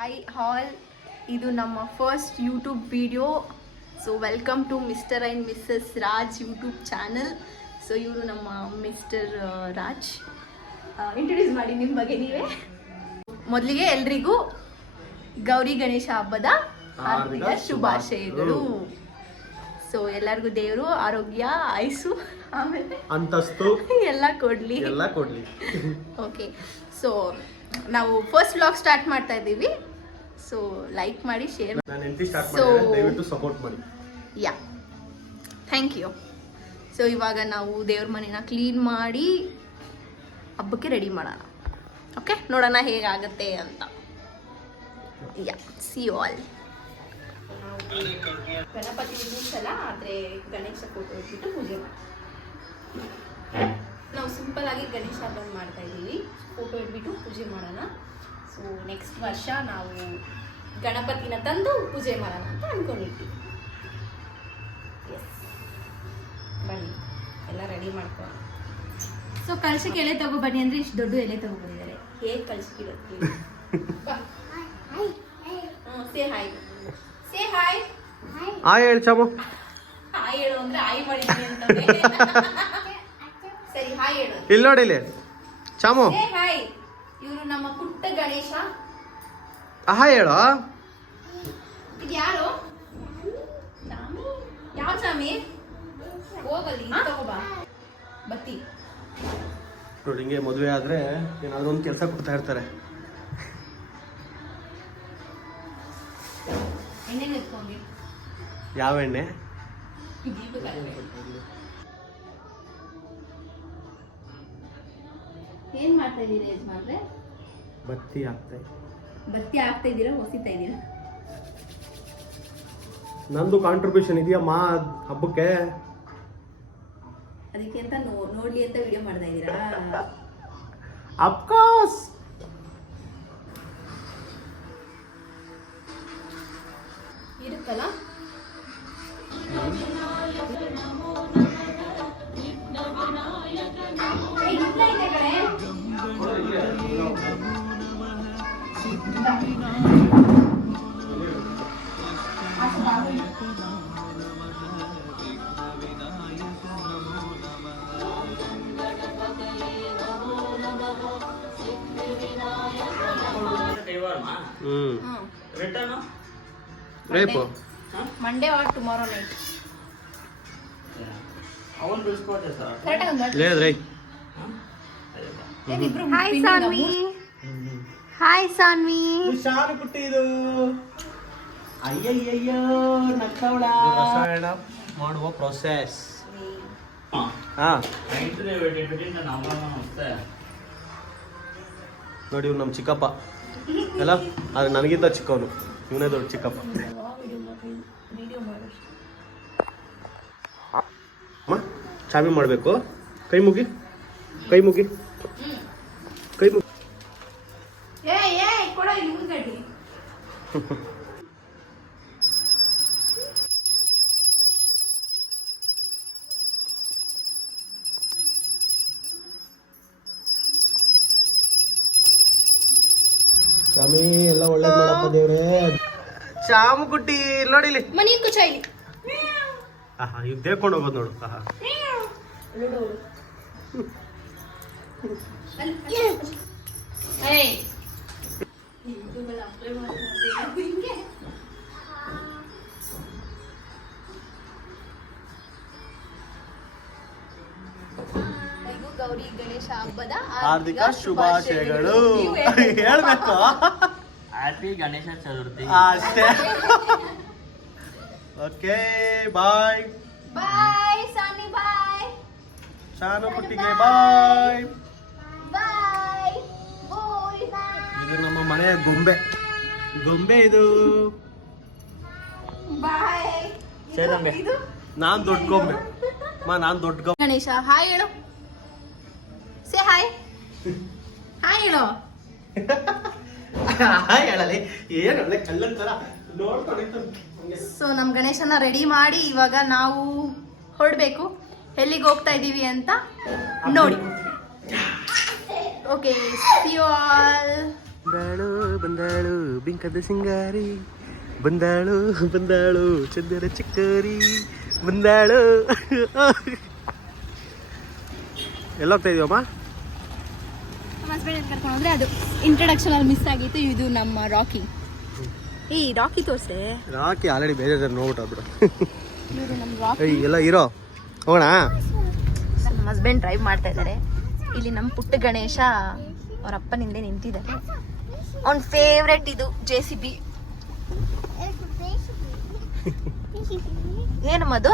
Hi all, ಇದು ನಮ್ಮ first YouTube video. So welcome to mister and missus Raj YouTube channel. So ಇವರು ನಮ್ಮ mister Raj. Introduce ಮಾಡಿ ನಿಮ್ಮ ಬಗ್ಗೆ ನೀವೇ. ಮೊದಲಿಗೆ ಎಲ್ರಿಗೂ ಗೌರಿ ಗಣೇಶ ಹಬ್ಬದ ಹಾರ್ದಿಕ ಶುಭಾಶಯಗಳು. ಸೊ ಎಲ್ಲರಿಗೂ ದೇವರು ಆರೋಗ್ಯ, ಆಯುಸ್ಸು, ಆಮೇಲೆ ಅಂತಸ್ತು ಎಲ್ಲ ಕೊಡ್ಲಿ. ಓಕೆ, ಸೊ ನಾವು ಫಸ್ಟ್ ವ್ಲಾಗ್ ಸ್ಟಾರ್ಟ್ ಮಾಡ್ತಾ ಇದ್ದೀವಿ. ಸೊ ಲೈಕ್ ಮಾಡಿ, ಶೇರ್ ಮಾಡಿ, ದಯವಿಟ್ಟು ಸಪೋರ್ಟ್ ಮಾಡಿ. ಯಾ, ಥ್ಯಾಂಕ್ ಯು. ಸೊ ಇವಾಗ ನಾವು ದೇವ್ರ ಮನೆನ ಕ್ಲೀನ್ ಮಾಡಿ ಹಬ್ಬಕ್ಕೆ ರೆಡಿ ಮಾಡೋಣ. ಓಕೆ, ನೋಡೋಣ ಹೇಗಾಗತ್ತೆ ಅಂತ. ಯಾ, ಸಿ ಯು ಆಲ್. ಗಣಪತಿ ಸಲ ಆದರೆ ಗಣೇಶ ಫೋಟೋ ಇಟ್ಬಿಟ್ಟು ಪೂಜೆ ಮಾಡಿ. ನಾವು ಸಿಂಪಲ್ ಆಗಿ ಗಣೇಶ ಹಬ್ಬ ಮಾಡ್ತಾ ಇದ್ದೀವಿ. ಫೋಟೋ ಇಟ್ಬಿಟ್ಟು ಪೂಜೆ ಮಾಡೋಣ. ಸೊ ನೆಕ್ಸ್ಟ್ ವರ್ಷ ನಾವು ಗಣಪತಿನ ತಂದು ಪೂಜೆ ಮಾಡೋಣ ಅಂತ ಅಂದ್ಕೊಂಡಿರ್ತೀವಿ. ಎಸ್, ಬನ್ನಿ ಎಲ್ಲ ರೆಡಿ ಮಾಡ್ಕೊಳ್ಳೋಣ. ಸೊ ಕಳ್ಸಕ್ಕೆ ಎಲೆ ತಗೊಬನ್ನಿ ಅಂದರೆ ಇಷ್ಟು ದೊಡ್ಡ ಎಲೆ ತಗೊಬಂದಿದ್ದಾರೆ. ಹೇಗೆ ಕಳ್ಸಕ್ಕಿರುತ್ತೆ? Say hi, say hi. Hi ಹೇಳಿ ಚಾಮು. ಹಾಯ್ ಹೇಳು ಅಂದರೆ ಹಾಯ್ ಮಾಡಿದ್ದೀನಿ ಅಂತ. ಸರಿ, ಹಾಯ್ ಹೇಳು. ಇಲ್ಲಿ ನೋಡಿ, ಇಲ್ಲಿ ಚಾಮು. Say hi. ಇವರು ನಮ್ಮ ಪುಟ್ಟ ಗಣೇಶ. ಹಾಯ್ ಹೇಳು. ಇದು ಯಾರು? ಯಾವ ಚಾಮಿ? ಹೋಗಲ್ಲಿ ತಗೋಬಾ ಬತ್ತಿ. ನೋಡಿ, ಹಿಂಗೆ ಮದುವೆ ಆದ್ರೆ ಏನಾದ್ರು ಒಂದು ಕೆಲಸ ಕೊಡ್ತಾ ಇರ್ತಾರೆ. ಎಣ್ಣೆ ನಿಂತ್ಕೊಂಡಿ. ಯಾವ ಎಣ್ಣೆ? ಏನ್ ಮಾಡ್ತಾ ಇದ್ದೀರಾ ಯಜಮಾನ್ರೆ? ಬತ್ತಿ ಹಾಕ್ತಾ ಇದ್ದೀರಾ, ಹೊಸಿತಾ ಇದ್ದೀರಾ? ನಂದು ಕಾಂಟ್ರಿಬ್ಯೂಷನ್ ಇದೆಯಮ್ಮ ಹಬ್ಬಕ್ಕೆ. ಅದಕ್ಕೆ ಅಂತ ನೋಡ್ಲಿ ಅಂತ ವಿಡಿಯೋ ಮಾಡ್ತಾ ಇದ್ದೀರಾ? ಅಫ್ಕೋರ್ಸ್. ಇರುತ್ತಲ್ಲ. ರೇಪು ಮಂಡೇ ಆರ್ ಟುಮಾರೋ ನೈಟ್. లేదురై. ಹಾಯ್ ಸಾನ್ವಿ. ಹಾಯ್ ಸಾನ್ವಿ. ಶಾನು ಕುಟ್ಟಿದು. ಅಯ್ಯಯ್ಯಯ್ಯೋ ನಕ್ಕವಳ. ರಸಾಯನ ಮಾಡುವ ಪ್ರೊಸೆಸ್. ನೋಡಿ, ಇವ್ರು ನಮ್ಮ ಚಿಕ್ಕಪ್ಪ ಅಲ್ಲ, ಆದ್ರೆ ನನಗಿಂತ ಚಿಕ್ಕವನು. ಇವನೇ ದೊಡ್ಡ ಚಿಕ್ಕಪ್ಪ. ಅಮ್ಮ ಚಾಮಿ ಮಾಡಬೇಕು. ಕೈ ಮುಗಿ. ಚಾಮಿ ಎಲ್ಲ ಒಳ್ಳೇದು ಮಾಡಪ್ಪ ದೇವ್ರೆ. ಚಾಮು ಕುಟ್ಟಿ ನೋಡಿಲಿ. ಮನಿ ಕುಚಾಯಿ. ಆಹಾ, ಇವ್ ದೇಕೊಂಡು ಹೋಗೋದು ನೋಡು. ಆಹಾ, ಗೌರಿ ಗಣೇಶ ಹಬ್ಬದ ಹಾರ್ದಿಕ ಶುಭಾಶಯಗಳು ಹೇಳ್ಬೇಕು. ಹ್ಯಾಪಿ ಗಣೇಶ ಚತುರ್ಥಿ. ಅಷ್ಟೇ. ಓಕೆ, ಬಾಯ್ ಬಾಯ್ ಸಾನಿ. ಬಾಯ್ ಶಾನು ಕುಟ್ಟಿಗೆ. ಬಾಯ್. ಇದು ನಮ್ಮ ಮನೆಯ ಗೊಂಬೆ ಇದು. ಬಾಯ್. ನಾನ್ ದೊಡ್ಡ ಗೊಂಬೆ. ಗಣೇಶ ಹಾಯ್ ಹೇಳು. ಸೇ ಹಾಯ್. ಹಾಯ್ ಹೇಳು. ಹೇಳಲಿ ಏನು ಕಲ್ಲಂತರ ನೋಡ್ಕೊಂಡು. ಸೊ ನಮ್ಮ ಗಣೇಶನ ರೆಡಿ ಮಾಡಿ ಇವಾಗ ನಾವು ಹೊರಡಬೇಕು. ಎಲ್ಲಿಗೆ ಹೋಗ್ತಾ ಇದ್ದೀವಿ ಅಂತ ನೋಡಿ. Okay, see you all. ಬಂದಾಳು ಬಂದಾಳು ಬಿಂಕದ ಸಿಂಗಾರಿ ಬಂದಾಳು ಬಂದಾಳು ಚಂದರ ಚಿಕ್ಕರಿ ಬಂದಾಳು. ಎಲ್ಲೋಗ್ತಾ ಇದೀವಮ್ಮ? ನಮ್ಮ ಹಸ್ಬೆಂಡ್ ಕರ್ಕೊಂಡು ಹೋದ್ರೆ ಅದು ಇಂಟ್ರಡಕ್ಷನ್ ಅಲ್ಲಿ ಮಿಸ್ ಆಗಿತ್ತು. ಇದು ನಮ್ಮ ರಾಕಿ. ಈ ರಾಕಿ ತೋರ್ಸೆ. ರಾಕಿ ಆಲ್ರೆಡಿ ಬೇರೆ ನೋಡ್ಬಿಟ್ಟ ಬಿಡು. ಇವರು ನಮ್ಮ ರಾಕಿ. ಎಲ್ಲ ಇರೋ ಹೋಗೋಣ. ನಮ್ಮ ಹಸ್ಬೆಂಡ್ ಡ್ರೈವ್ ಮಾಡ್ತಾ ಇದ್ದಾರೆ. ಇಲ್ಲಿ ನಮ್ಮ ಪುಟ್ಟ ಗಣೇಶ ಅವ್ರ ಅಪ್ಪನ ಹಿಂದೆ ನಿಂತಿದ್ದಾರೆ. ಅವ್ನ ಫೇವ್ರೆಟ್ ಇದು JCB. ಏನಮ್ಮದು?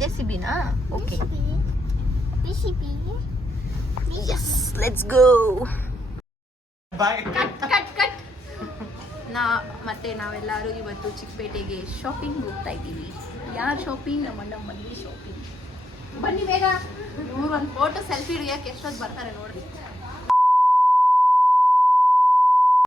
JCBನಾ? Okay, yes, let's go. ಮತ್ತೆ ನಾವೆಲ್ಲರೂ ಇವತ್ತು ಚಿಕ್ಕಪೇಟೆಗೆ ಶಾಪಿಂಗ್ ಹೋಗ್ತಾ ಇದ್ದೀವಿ. ಯಾರು ಶಾಪಿಂಗ್? ನಮ್ಮ ಅಣ್ಣ ಮದುವೆ ಶಾಪಿಂಗ್. ಬನ್ನಿ ಬೇಗ. ಇವ್ರು ಒಂದು ಫೋಟೋ ಸೆಲ್ಫಿ ಹಿಡಿಯೋಕೆ ಎಷ್ಟೊತ್ತು ಬರ್ತಾರೆ ನೋಡ್ರಿ.